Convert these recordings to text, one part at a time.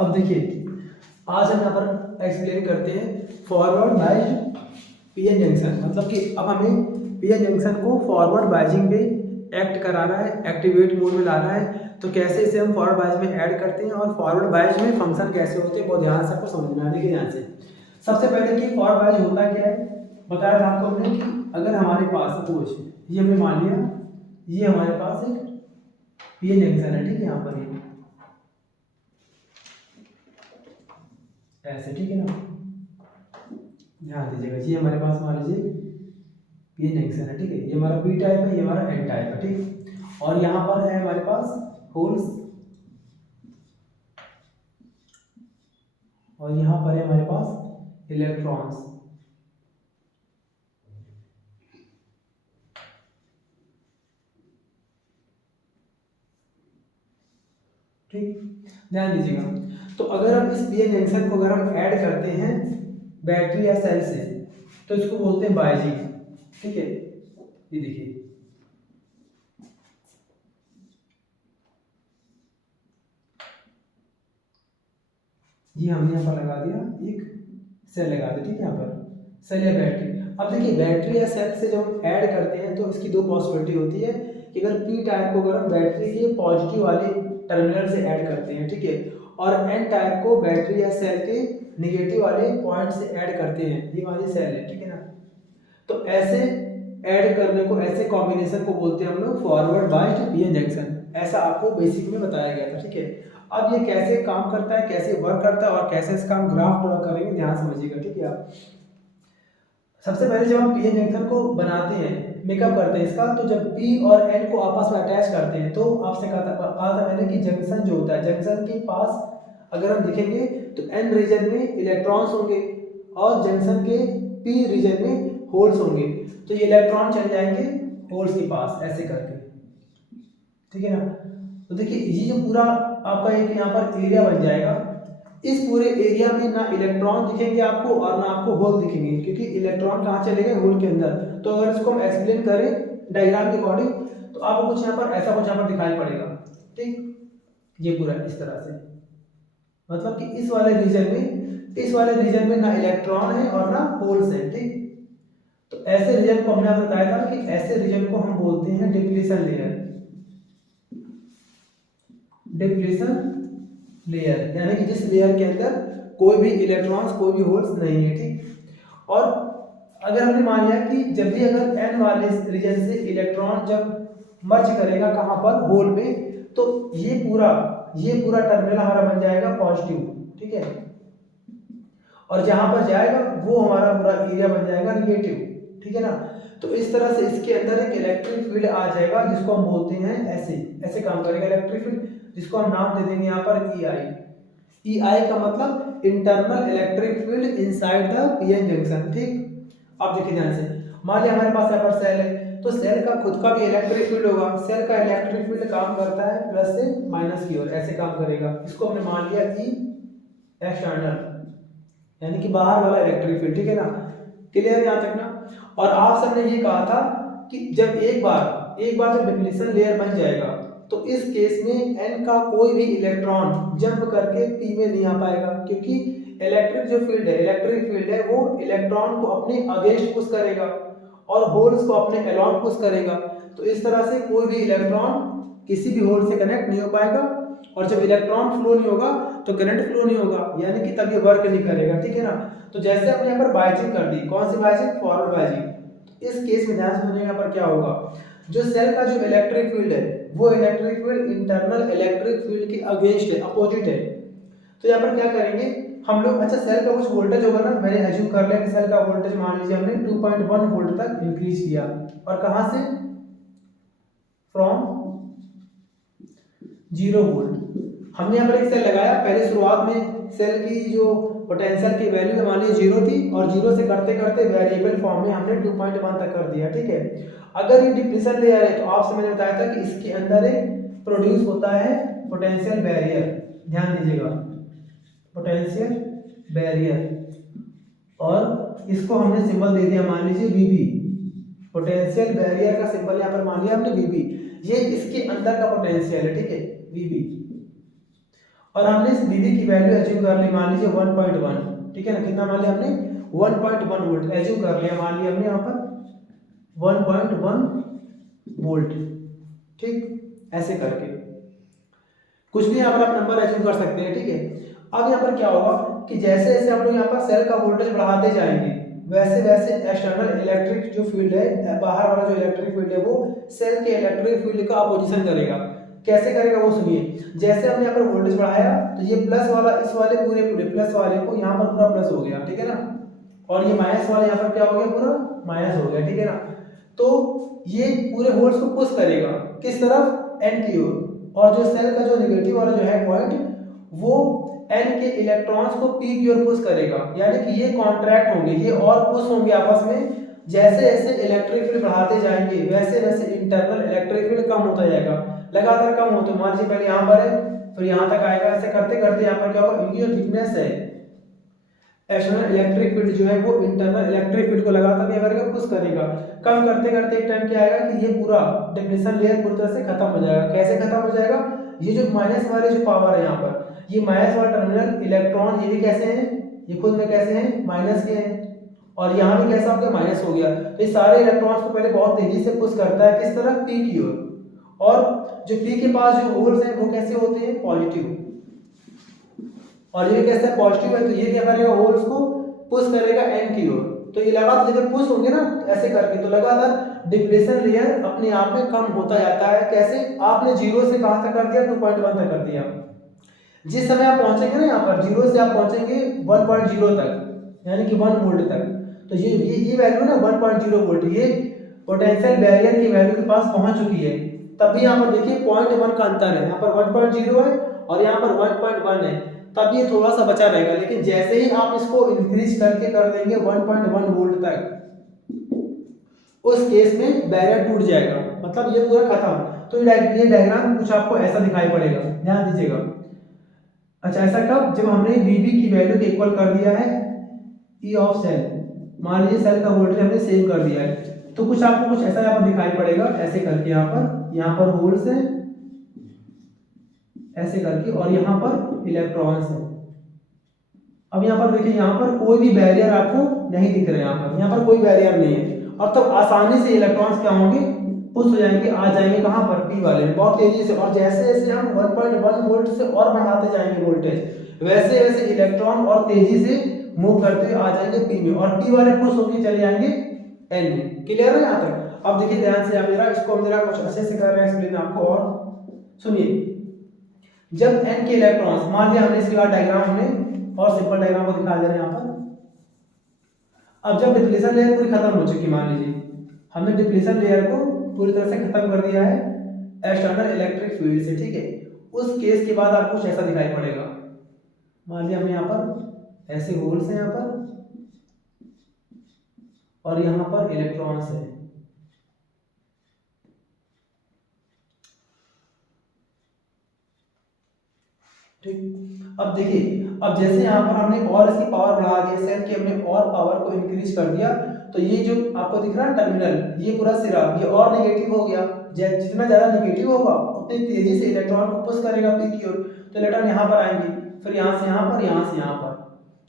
अब देखिए, आज हम यहाँ पर एक्सप्लेन करते हैं फॉरवर्ड बाइज पीएन जंक्शन। मतलब कि अब हमें पीएन जंक्शन को फॉरवर्ड बाइजिंग पे एक्ट कराना है, एक्टिवेट मोड में लाना है। तो कैसे इसे हम फॉरवर्ड बाइज में ऐड करते हैं और फॉरवर्ड बाइज में फंक्शन कैसे होते हैं, बहुत ध्यान से आपको समझना है। देखिए ध्यान से, सबसे पहले कि फॉरवर्ड बाइज होता क्या है, बताया था आपको हमने कि अगर हमारे पास सपोज ये हमने मान लिया, ये हमारे पास एक पीएन जंक्शन है, ठीक है, यहाँ पर ये ऐसे, ठीक है ना, ध्यान दीजिएगा। ये हमारे पास मान लीजिए पीएन जंक्शन है, ठीक है, ये हमारा पी टाइप है, ये हमारा एन टाइप है, ठीक। और यहाँ पर है हमारे पास होल्स और यहाँ पर है हमारे पास इलेक्ट्रॉन्स, ठीक, ध्यान दीजिएगा। तो अगर हम इस पीएन जंक्शन को अगर हम ऐड करते हैं बैटरी या सेल से, तो इसको बोलते हैं बाइजिंग, ठीक है। ये देखिए, ये हमने यहाँ पर लगा दिया, एक सेल लगा दिया, ठीक है, यहाँ पर सेल या बैटरी। अब देखिए, बैटरी या सेल से जब हम ऐड करते हैं तो इसकी दो पॉसिबिलिटी होती है कि अगर पी टाइप को अगर हम बैटरी के पॉजिटिव वाले टर्मिनल से ऐड करते हैं, ठीक है, और एन टाइप को बैटरी या सेल के निगेटिव वाले पॉइंट से ऐड करते हैं, ये वाली सेल है, ठीक है ना। तो ऐसे ऐड करने को, ऐसे कॉम्बिनेशन को बोलते हैं हम लोग फॉरवर्ड बाइज्ड पीएन जंक्शन। ऐसा आपको बेसिक में बताया गया था, ठीक है। अब ये कैसे काम करता है, कैसे वर्क करता है और कैसे इसका हम ग्राफ ड्रॉ करेंगे, ध्यान समझिएगा, ठीक है। आप सबसे पहले जब हम पीएन जंक्शन को बनाते हैं, मेकअप करते हैं इसका, तो जब पी और एन को आपस में अटैच करते हैं, तो आपसे कहा था मैंने कि जंक्शन जो होता है, जंक्शन के पास अगर हम देखेंगे तो एन रीजन में इलेक्ट्रॉन्स होंगे और जंक्शन के पी रीजन में होल्स होंगे। तो ये इलेक्ट्रॉन चले जाएंगे होल्स के पास ऐसे करके, ठीक है ना। तो देखिए, ये जो पूरा आपका एक यहाँ पर एरिया बन जाएगा, इस पूरे एरिया में ना इलेक्ट्रॉन दिखेंगे आपको और ना आपको होल दिखेंगे, क्योंकि इलेक्ट्रॉन कहाँ चले गए, होल के अंदर। तो अगर इसको हम एक्सप्लेन करें डायग्राम के अकॉर्डिंग, तो आपको कुछ यहाँ पर ऐसा कुछ यहाँ पर दिखाई पड़ेगा, ठीक। ये पूरा इस तरह से, मतलब कि इस वाले रीजन में ना इलेक्ट्रॉन है और ना होल्स है, ठीक। तो ऐसे रीजन को हमने बताया था कि ऐसे रीजन को हम बोलते हैं डिप्लीशन लेयर, डिप्लीशन लेयर, यानी कि जिस लेयर के अंदर कोई भी इलेक्ट्रॉन्स, कोई भी होल्स नहीं है, ठीक। और अगर हमने मान लिया कि जब भी अगर एन वाले रीजन से इलेक्ट्रॉन जब मर्ज करेगा कहाँ पर, होल में, तो ये पूरा टर्मिनल हमारा बन जाएगा पॉजिटिव, ठीक है। और जहां पर जाएगा वो हमारा पूरा एरिया बन जाएगा निगेटिव, ठीक है ना। तो इस तरह से इसके अंदर एक इलेक्ट्रिक फील्ड आ जाएगा, जिसको हम बोलते हैं ऐसे ऐसे काम करेगा इलेक्ट्रिक फील्ड, जिसको हम नाम दे देंगे यहाँ पर ई आई। ई आई का मतलब internal electric field inside the PN junction, ठीक। अब देखिए ध्यान से, मान लिया हमारे पास यहाँ पर सेल है, तो सेल का खुद का भी इलेक्ट्रिक फील्ड होगा। सेल का इलेक्ट्रिक फील्ड काम करता है प्लस से माइनस की ओर, ऐसे काम करेगा। इसको हमने मान लिया ई एक्सटर्नल, यानी कि बाहर वाला इलेक्ट्रिक फील्ड, ठीक है ना। क्लियर यहाँ तक ना। और आप सबने ये कहा था कि जब एक बार जब डिप्लीशन लेयर बन जाएगा, तो इस केस में एन का कोई भी इलेक्ट्रॉन जंप करके पी में नहीं आ पाएगा, क्योंकि इलेक्ट्रिक फील्ड है वो इलेक्ट्रॉन को अपने अगेंस्ट पुश करेगा और होल्स को अपने अलोंग पुश करेगा। तो इस तरह से कोई भी इलेक्ट्रॉन किसी भी होल से कनेक्ट नहीं हो पाएगा, और जब इलेक्ट्रॉन फ्लो नहीं होगा तो करंट फ्लो नहीं होगा, यानी कि तब ये वर्क नहीं करेगा, ठीक है ना। तो जैसे हमने यहाँ पर बाइजिंग कर दी, कौन सी बाइजिंग, फॉरवर्ड बाइजिंग। तो इस केस में ध्यान से सुनिएगा, यहाँ पर क्या होगा, जो सेल का जो इलेक्ट्रिक फील्ड है वो electric field internal electric field के अगेंस्ट है, अपोजिट है। तो यहाँ पर क्या करेंगे हम लोग, अच्छा सेल का कुछ वोल्टेज होगा ना, मैंने एज्यूम कर लिया कि सेल का वोल्टेज मान लीजिए हमने 2.1 वोल्ट तक इंक्रीज किया, और कहाँ से, फ्रॉम 0 वोल्ट। हमने यहाँ पर एक सेल लगाया, पहले शुरुआत में सेल की जो पोटेंशियल की वैल्यू मान लीजिए 0 थी, और 0 से करते करते वेरिएबल फॉर्म में हमने 2.1 तक कर दिया, ठीक है। अगर ये डिप्लीशन लेयर है, तो आपसे मैंने बताया था कि इसके अंदर एक प्रोड्यूस होता है पोटेंशियल बैरियर, ध्यान दीजिएगा, पोटेंशियल बैरियर, और इसको हमने सिंबल दे दिया मान लीजिए वीबी। पोटेंशियल बैरियर का सिंबल यहाँ पर मान लिया हमने वीबी, ये इसके अंदर का पोटेंशियल है, ठीक है, वीबी। और हमने इस Vb की वैल्यू एज्यूम कर ली, मान लीजिए 1.1, ठीक है ना, कितना मान लिया हमने 1.1 वोल्ट एज्यूम कर लिया, मान लिया हमने यहाँ पर 1.1 वोल्ट, ठीक, ऐसे करके कुछ भी यहाँ पर आप नंबर एज्यूम कर सकते हैं, ठीक है। अब यहाँ पर क्या होगा कि जैसे जैसे हम लोग यहाँ पर सेल का वोल्टेज बढ़ाते जाएंगे वैसे वैसे एक्सटर्नल इलेक्ट्रिक जो फील्ड है, बाहर वाला जो इलेक्ट्रिक फील्ड है वो सेल के इलेक्ट्रिक फील्ड का अपोजिशन करेगा। कैसे करेगा वो सुनिए, जैसे हमने यहाँ पर वोल्टेज बढ़ाया तो ये प्लस वाला इस वाले पूरे पूरे प्लस वाले को यहाँ पर पूरा प्लस हो गया, ठीक है ना, और ये माइनस वाला यहाँ पर क्या हो गया, पूरा माइनस हो गया, ठीक है ना। तो ये पूरे होल्स को पुश करेगा किस तरफ, एन की ओर, और जो सेल का जो नेगेटिव वाला जो है पॉइंट वो एन के इलेक्ट्रॉन्स को पी की ओर पुश करेगा, यानी कि ये कॉन्ट्रैक्ट होंगे, ये और पुश होंगे आपस में। जैसे जैसे इलेक्ट्रिक फील्ड बढ़ाते जाएंगे वैसे वैसे इंटरनल इलेक्ट्रिक फील्ड कम होता जाएगा, लगातार कम होता है। मान लीजिए पहले यहाँ पर है फिर यहाँ तक आएगा, ऐसे करते करते यहाँ पर क्या होगा, इनकी जो थिकनेस है एक्सटर्नल इलेक्ट्रिक फील्ड जो है वो इंटरनल इलेक्ट्रिक फील्ड को लगातार क्या करेगा, पुश करेगा। कम करते करते एक टाइम क्या आएगा कि ये पूरा डिप्लेशन लेयर पूरी तरह से खत्म हो जाएगा। कैसे खत्म हो जाएगा, ये जो माइनस वाले जो पावर है यहाँ पर, ये माइनस वाला टर्मिनल इलेक्ट्रॉन ये भी कैसे हैं, ये खुद में कैसे हैं, माइनस के हैं, और यहाँ भी कैसा हो गया, माइनस हो गया। तो ये सारे इलेक्ट्रॉन्स को पहले बहुत तेजी से पुश करता है किस तरफ, पी की ओर, और जो पी के पास जो होल्स हैं वो कैसे होते हैं, पॉजिटिव, और ये कैसा पॉजिटिव है, तो ये क्या करेगा, होल्स को पुश करेगा एन की ओर। तो ये लगातार जब पुश होंगे ना ऐसे करके, तो लगातार डिप्लेशन लेयर अपने आप में कम होता जाता है। कैसे, आपने 0 से कहां तक कर दिया, 2.1 तक कर दिया। जिस समय आप पहुंचेंगे ना यहाँ पर 0 से आप पहुंचेंगे 1.0 तक, यानी कि 1 वोल्ट तक, तो ये वैल्यू ना 1.0 वोल्ट, ये पोटेंशियल बैरियर की वैल्यू के पास पहुंच चुकी है। तब भी यहाँ पर देखिए 0.1 का अंतर है, यहाँ पर 1.0 है और यहाँ पर 1.1 है, तब ये थोड़ा सा बचा रहेगा। लेकिन जैसे ही आप इसको इंक्रीज करके कर देंगे 1.1 वोल्ट तक, उस केस में बैरियर टूट जाएगा, मतलब ये पूरा खत्म। तो ये डायग्राम कुछ आपको ऐसा दिखाई पड़ेगा, ध्यान दीजिएगा। अच्छा, ऐसा कब, जब हमने Vb की वैल्यू के इक्वल कर दिया है E ऑफ सेल, मान लीजिए सेल का वोल्टेज हमने सेम कर दिया है, तो कुछ आपको कुछ ऐसा यहाँ पर दिखाई पड़ेगा, ऐसे करके यहाँ पर होल्स है ऐसे करके, और यहाँ पर इलेक्ट्रॉन्स है। अब यहाँ पर देखिए, यहाँ पर कोई भी बैरियर आपको नहीं दिख रहा है, यहाँ पर कोई बैरियर नहीं है, और तब आसानी से इलेक्ट्रॉन्स क्या होंगे, पुश हो जाएंगे, आ जाएंगे कहाँ पर, पी वाले में, बहुत तेजी से। और जैसे जैसे हम 1.1 वोल्ट से और बढ़ाते जाएंगे वोल्टेज, वैसे वैसे इलेक्ट्रॉन और तेजी से मूव करते हुए आ जाएंगे पी में, और पी वाले पुश होकर चले जाएंगे एन में। क्लियर है यहाँ तक? अब देखिए ध्यान से, आप मेरा इसको मेरा कुछ अच्छे से कर रहे हैं एक्सप्लेन आपको, और सुनिए। जब एन के इलेक्ट्रॉन्स, मान लिया हमने इसके बाद डायग्राम में और सिंपल डायग्राम को दिखा दे रहे हैं यहाँ पर। अब जब डिप्लेशन लेयर पूरी खत्म हो चुकी, मान लीजिए हमने डिप्लेशन लेयर को पूरी तरह से खत्म कर दिया है एक्सटर्नल इलेक्ट्रिक फील्ड से, ठीक है, उस केस के बाद आपको कुछ ऐसा दिखाई पड़ेगा। मान लिया हमने यहाँ पर ऐसे होल्स हैं यहाँ पर, और यहाँ पर इलेक्ट्रॉन्स है, ठीक। अब देखिए, अब जैसे यहाँ पर हमने और इसकी पावर बढ़ा दी, सेल की हमने और पावर को इंक्रीज कर दिया, तो ये जो आपको दिख रहा है टर्मिनल, ये पूरा सिरा ये और नेगेटिव हो गया। जितना ज्यादा नेगेटिव होगा उतनी तेजी से इलेक्ट्रॉन को पुश करेगा पी की ओर, तो इलेक्ट्रॉन यहाँ पर आएंगे, फिर यहाँ से यहाँ पर, यहाँ से यहाँ पर,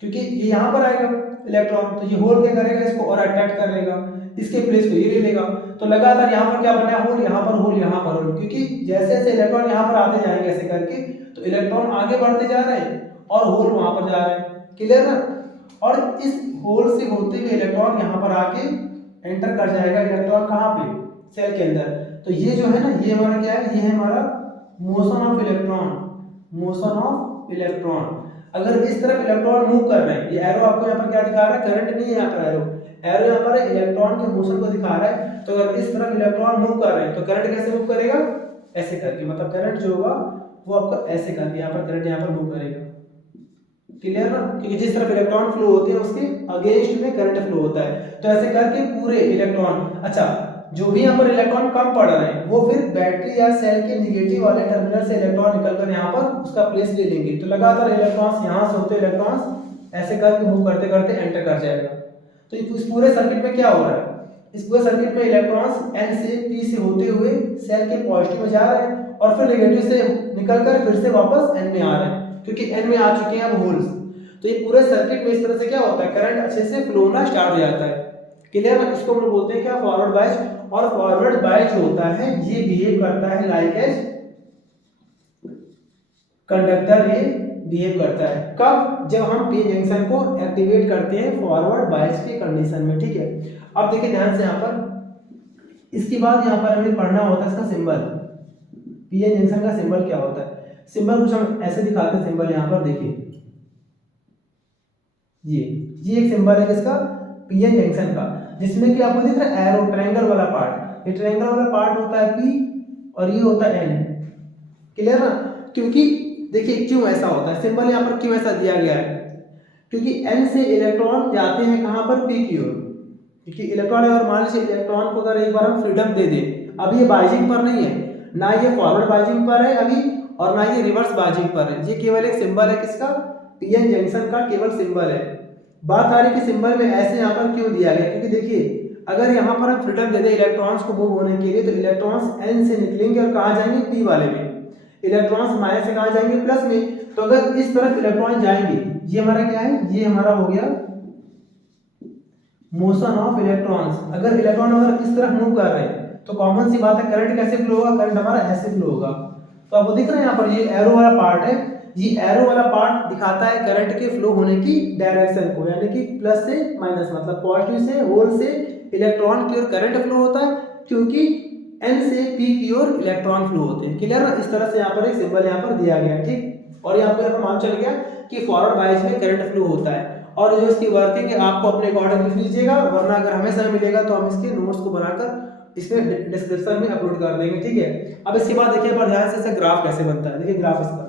क्योंकि ये यहाँ पर आएगा इलेक्ट्रॉन, तो ये होल क्या करेगा, इसको और अट्रैक्ट कर लेगा, इसके प्लेस को ये ले लेगा। तो लगातार यहाँ पर क्या बना, होल यहाँ पर, होल यहाँ पर, होल, क्योंकि जैसे जैसे इलेक्ट्रॉन यहाँ पर आते जाएंगे ऐसे करके, तो इलेक्ट्रॉन आगे बढ़ते जा रहे हैं और होल वहां पर जा रहे हैं। क्लियर ना? और इस होल से होते हुए इलेक्ट्रॉन यहाँ पर आके एंटर कर जाएगा। इलेक्ट्रॉन कहाँ पे, सेल के अंदर। तो ये जो है ना, ये हमारा क्या है, ये है हमारा motion of electron, motion of electron. अगर इस तरफ इलेक्ट्रॉन मूव कर रहे हैं, ये एरो आपको यहाँ पर क्या दिखा रहा है, करंट नहीं है यहाँ पर, एरो यहाँ पर इलेक्ट्रॉन के मोशन को दिखा रहा है। तो अगर इस तरफ इलेक्ट्रॉन मूव कर रहे हैं तो करंट कैसे मूव करेगा, ऐसे करके, मतलब करंट जो होगा वो आपको ऐसे करके यहाँ पर करंट यहाँ पर मूव करेगा। क्लियर ना? क्योंकि जिस तरफ इलेक्ट्रॉन फ्लो होते हैं उसके अगेंस्ट में करंट फ्लो होता है। तो ऐसे करके पूरे इलेक्ट्रॉन, अच्छा, जो भी यहाँ पर इलेक्ट्रॉन कम पड़ रहे हैं वो फिर बैटरी या सेल के नेगेटिव वाले टर्मिनल से इलेक्ट्रॉन निकलकर यहाँ पर उसका प्लेस ले लेंगे। तो लगातार इलेक्ट्रॉन्स यहाँ से होते इलेक्ट्रॉन्स ऐसे करके मूव करते करते एंटर कर जाएगा। तो इस पूरे सर्किट में क्या हो रहा है, इस पूरे सर्किट में इलेक्ट्रॉन्स एन से पी से होते हुए सेल के पॉजिटिव में जा रहे हैं और फिर नेगेटिव से निकलकर फिर से वापस एन में आ रहे हैं। क्योंकि एन में आ चुके हैं अब होल्स। तो ये पूरे सर्किट में इस तरह से क्या होता है, करंट अच्छे से फ्लो होना स्टार्ट हो जाता है। क्लियर है? इसको हम लोग बोलते हैं क्या, फॉरवर्ड बायस। और फॉरवर्ड बायस जो होता है ये बिहेव करता है लाइक एज कंडक्टर, ये बिहेव करता है कब, जब हम पी जंक्शन को एक्टिवेट करते हैं फॉरवर्ड बायस की कंडीशन में। ठीक है, अब देखिए ध्यान से यहाँ पर, इसके बाद यहाँ पर हमें पढ़ना होता है इसका सिंबल, पीएन जंक्शन का सिंबल क्या होता है। सिंबल कुछ हम ऐसे दिखाते हैं, सिंबल यहाँ पर देखिए, ये एक सिंबल है किसका, पीएन जंक्शन का, जिसमें कि आपको दिख रहा है एरो, ट्रायंगल वाला पार्ट, ये ट्रायंगल वाला पार्ट होता है पी और ये होता है एन। क्लियर ना? क्योंकि देखिए क्यों ऐसा होता है, सिंबल यहाँ पर क्यों ऐसा दिया गया है, क्योंकि एन से इलेक्ट्रॉन जाते हैं कहाँ पर, पी की ओर। क्योंकि इलेक्ट्रॉन अगर मान लीजिए इलेक्ट्रॉन को अगर एक बार हम फ्रीडम दे दें, अभी ये बाइजिंग पर नहीं है, ना ये फॉरवर्ड बाइजिंग पर है अभी, और ना ये रिवर्स बाइजिंग पर है, ये केवल एक सिंबल है किसका, पीएन जंक्शन का केवल सिंबल है। बात आ रही है कि सिंबल में ऐसे यहाँ पर क्यों दिया गया, क्योंकि देखिए अगर यहाँ पर हम फ्रीडम दे दें इलेक्ट्रॉन्स को मूव होने के लिए, तो इलेक्ट्रॉन्स एन से निकलेंगे और कहाँ जाएंगे, पी वाले में, इलेक्ट्रॉन्स माइनस से कहाँ जाएंगे, प्लस में। तो अगर इस तरफ इलेक्ट्रॉन जाएंगे, ये हमारा क्या है, ये हमारा हो गया मोशन ऑफ इलेक्ट्रॉन्स। अगर इलेक्ट्रॉन अगर इस तरफ मूव कर रहे हैं तो कॉमन सी बात है करंट कैसे फ्लो होगा, करंट हमारा ऐसे फ्लो होगा। तो आपको दिख रहा है यहाँ पर ये एरो वाला पार्ट है, ये एरो वाला पार्ट दिखाता है करंट के फ्लो होने की डायरेक्शन को, यानी कि प्लस से माइनस, मतलब पॉजिटिव से होल से इलेक्ट्रॉन की ओर करंट फ्लो होता है, क्योंकि एन से पी की ओर इलेक्ट्रॉन फ्लो होते हैं। क्लियर ना? इस तरह से यहाँ पर एक सिंबल यहाँ पर दिया गया है। ठीक, और ये आपको यहाँ पर मालूम चल गया कि फॉरवर्ड बायस में करंट फ्लो होता है, और जो इसकी वर्किंग है आपको अपने अकॉर्डिंग लिख लीजिएगा, वरना अगर हमें समय मिलेगा तो हम इसके नोट्स को बनाकर इसमें डिस्क्रिप्शन में अपलोड कर देंगे। ठीक है, अब इसके बाद देखिए पर ध्यान से इसका ग्राफ कैसे बनता है। देखिए ग्राफ इसका,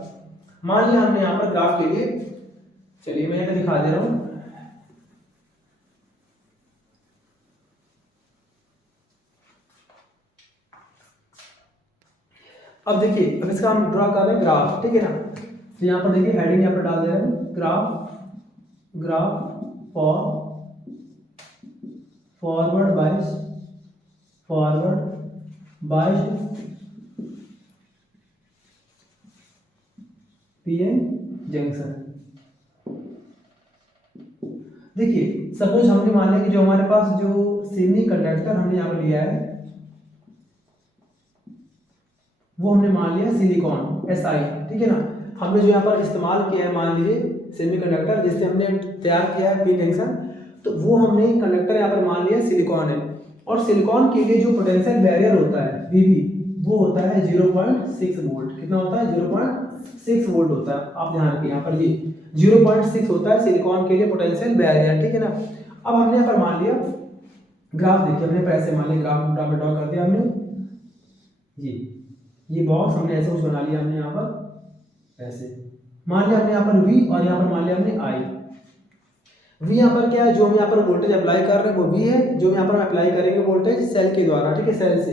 मान लिया हमने यहाँ पर ग्राफ के लिए, चलिए मैं यहाँ दिखा दे रहा हूँ। अब देखिए अब इसका हम ड्रॉ कर रहे हैं ग्राफ, ठीक है ना। तो यहाँ पर देखिए हेडिंग यहाँ पर डाल दे रहे हैं, graph for forward bias PN junction. देखिए सपोज हमने मान लिया कि जो हमारे पास जो सेमी कंडक्टर हमने यहाँ पर लिया है वो हमने मान लिया सिलिकॉन SI, ठीक है ना। हमने जो यहाँ पर इस्तेमाल किया है मान लीजिए सेमीकंडक्टर, जिससे हमने तैयार किया है पी जंक्शन, तो वो हमने कंडक्टर यहाँ पर मान लिया सिलिकॉन है। और सिलिकॉन के लिए जो पोटेंशियल बैरियर होता है VB, वो होता है 0.6 वोल्ट। कितना होता है? 0.6 वोल्ट होता है। आप ध्यान रखिए यहाँ पर ये 0.6 होता है सिलिकॉन के लिए पोटेंशियल बैरियर, ठीक है ना। अब हमने यहाँ पर मान लिया ग्राफ, देखिए हमने पैसे मान लिया, ग्राफ ड्रॉ कर दिया हमने, ये बॉक्स हमने ऐसे कुछ बना लिया हमने यहाँ पर ऐसे, मान लिया हमने यहाँ पर V और यहाँ पर मान लिया हमने I। V यहाँ पर क्या है, जो हम यहाँ पर वोल्टेज अप्लाई कर रहे हैं वो V है, जो यहाँ पर हम अप्लाई करेंगे वोल्टेज सेल के द्वारा, ठीक है, सेल से।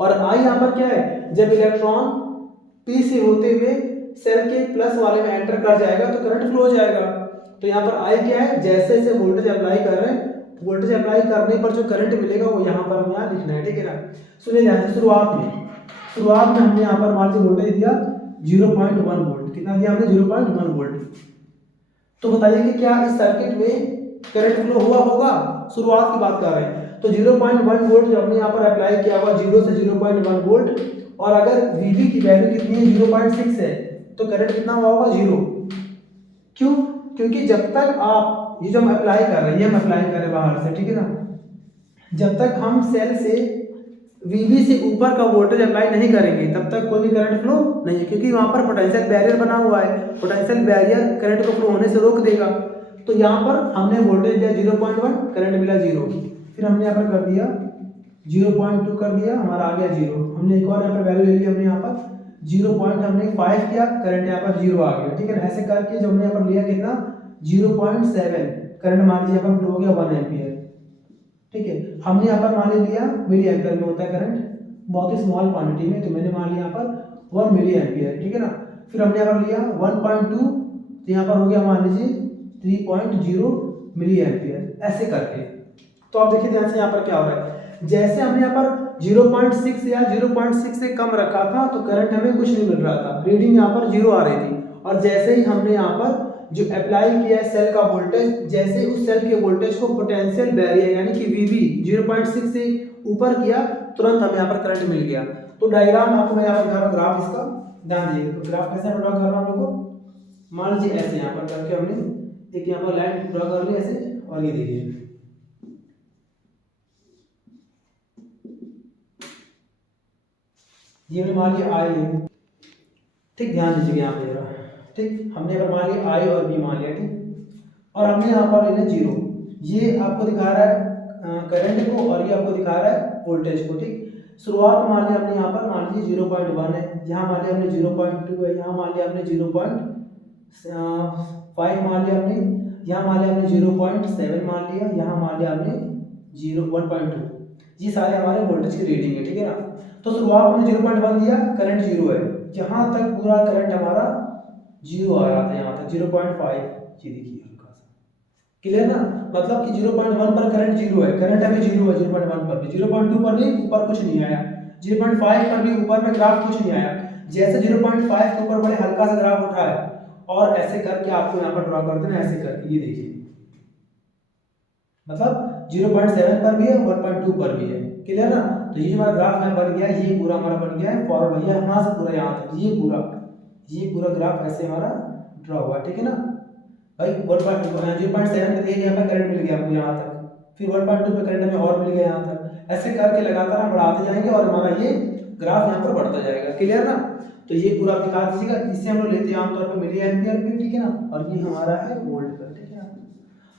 और I यहाँ पर क्या है, जब इलेक्ट्रॉन P से होते हुए सेल के प्लस वाले में एंटर कर जाएगा तो करंट फ्लो हो जाएगा। तो यहाँ पर I क्या है, जैसे जैसे वोल्टेज अप्लाई कर रहे हैं, वोल्टेज अप्लाई करने पर जो करंट मिलेगा वो यहाँ पर हम यहाँ लिखना है, ठीक है ना। सुनिए ध्यान से, शुरुआत में हमने यहाँ पर मान लीजिए वोल्टेज दिया 0.1 वोल्ट। कितना दिया हमने? 0.1 वोल्ट। तो बताइए कि क्या इस सर्किट में करंट फ्लो हुआ होगा? शुरुआत की बात कर रहे हैं। तो 0.1 वोल्ट जो हमने यहाँ पर अप्लाई किया हुआ 0 से 0.1 वोल्ट, और अगर VB की वैल्यू कितनी है 0.6 है, तो करंट कितना हुआ होगा? 0। क्यों? क्योंकि जब तक आप ये जो हम अप्लाई कर रहे हैं, ये हम अप्लाई कर रहे हैं बाहर से, ठीक है ना, जब तक हम सेल से VB से ऊपर का वोल्टेज अप्लाई नहीं करेंगे तब तक कोई भी करंट फ्लो नहीं है, क्योंकि वहां पर पोटेंशियल बैरियर बना हुआ है। पोटेंशियल बैरियर करंट को फ्लो होने से रोक देगा। तो यहाँ पर हमने वोल्टेज दिया 0.1, करंट मिला 0। फिर हमने यहाँ पर कर दिया 0.2 कर दिया, हमारा आ गया 0। हमने एक और यहाँ पर वैल्यू ले ली, हमने यहाँ पर 0.5 किया, करंट यहाँ पर 0 आ गया, ठीक है ना। ऐसे करके जो हमने यहाँ पर लिया कितना 0.7, करंट मान लीजिए यहाँ पर फ्लो हो गया 1 एम्पियर, ठीक है। हमने यहाँ पर मान लिया मिली एम्पियर में होता है करंट, बहुत ही स्मॉल क्वांटिटी में, तो मैंने मान लिया यहाँ पर 1 मिली एम्पियर, ठीक है ना। फिर हमने यहाँ पर लिया 1.2, तो यहाँ पर हो गया मान लीजिए 3.0 मिली एम्पियर, ऐसे करके। तो आप देखिए ध्यान से यहाँ पर क्या हो रहा है, जैसे हमने यहाँ पर 0.6 या 0.6 से कम रखा था तो करंट हमें कुछ नहीं मिल रहा था, रीडिंग यहाँ पर 0 आ रही थी। और जैसे ही हमने यहाँ पर जो अप्लाई किया है सेल का वोल्टेज, जैसे उस सेल के वोल्टेज को पोटेंशियल बैरियर यानी कि VB 0.6 से ऊपर किया, तुरंत हमें यहाँ पर करंट मिल गया। तो डायग्राम आपको मैं यहाँ पर दिखा रहा हूँ, ग्राफ इसका ध्यान दीजिए। तो ग्राफ कैसे ड्रॉ कर रहा हूँ हम लोग को, मान लीजिए ऐसे यहाँ पर करके हमने एक यहाँ पर लाइन ड्रॉ कर ली ऐसे, और ये देखिए ये हमने मान लिया आई है, ठीक, ध्यान दीजिए यहाँ पे जरा, ठीक, हमने यहाँ पर मान लिया आई और बी मान लिया, ठीक, और हमने यहाँ पर लेना 0, ये आपको दिखा रहा है करंट को और ये आपको दिखा रहा है वोल्टेज को, ठीक। शुरुआत में मान लिया हमने यहाँ पर मान लीजिए 0.1 है, यहाँ मान लिया हमने 0.2 है, यहाँ मान लिया हमने 0.5 मान लिया हमने, यहाँ मान लिया हमने 0.7 मान लिया, यहाँ मान लिया हमने 1.2, ये सारे हमारे वोल्टेज की रीडिंग है, ठीक है ना। तो शुरुआत में 0.1 दिया, करंट 0 है, जहाँ तक पूरा करंट हमारा 0 आ रहा था, यहाँ तक 0.5, ये देखिए हल्का सा क्लियर ना, मतलब कि 0.1 पर करंट 0 है, करंट अभी 0 है 0.1 पर भी, 0.2 पर भी ऊपर कुछ नहीं आया, 0.5 पर भी ऊपर में ग्राफ कुछ नहीं आया। जैसे 0.5 के ऊपर बड़े हल्का सा ग्राफ उठा है और ऐसे करके आपको यहाँ पर ड्रॉ कर देना, ऐसे करके ये देखिए, मतलब 0.7 पर भी है 1.2 पर भी है, क्लियर ना। तो ये हमारा ग्राफ में बन गया, ये पूरा हमारा बन गया है फॉरवर्ड भैया, यहाँ से पूरा यहाँ तक ये पूरा ग्राफ ऐसे हमारा ड्रॉ हुआ, ठीक है ना भाई। 0.7 पे देखिए यहाँ पर करंट मिल गया आपको यहाँ तक, फिर 1.2 पे करंट हमें और मिल गया यहाँ तक, ऐसे करके लगातार हम बढ़ाते जाएंगे और हमारा ये ग्राफ यहाँ पर बढ़ता जाएगा, क्लियर ना। तो ये पूरा आप दिखा दीजिएगा, इससे हम लोग लेते हैं आमतौर पर मिली एम्पियर पे, ठीक है ना, और ये हमारा है वोल्ट पर, ठीक है ना।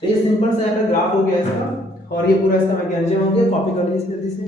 तो ये सिंपल सा ग्राफ हो गया इसका, और ये पूरा इसका मैकेनिज्म हो गया, कॉपी कर लीजिए जल्दी से।